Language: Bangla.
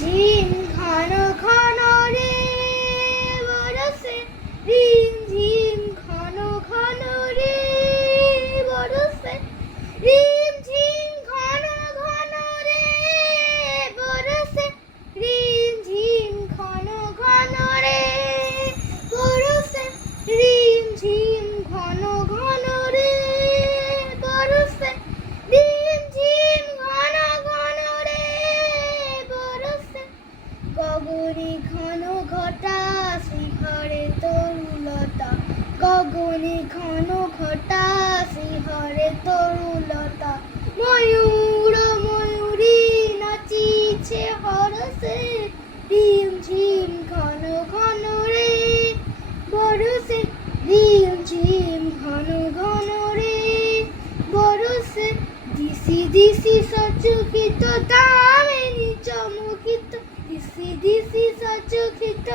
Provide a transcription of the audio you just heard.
ঝিম ঘন ঘন রে বরসে রিম ঝিম ঘন ঘন রে বরসে রিম ঝিম ঘন ঘন রে বরসে রিম ঝিম ঘন ঘন রে বরসে রিম ঝিম ঘন ঘন রে বরসে রিম ঝিম ঘন ঘন রে বরসে গগনে ঘন ঘটা শিহরে তরুলতা গগনে ঘন ঘটা শিহরে তরুলতা ময়ূর ময়ূরী নাচিছে হরসে রিম ঝিম ঘন ঘন রে বরসে রিম ঝিম ঘন ঘন রে বরসে দিশি দিশি সচকিত দামিনী চমকিত দিশি দিশি সচকিত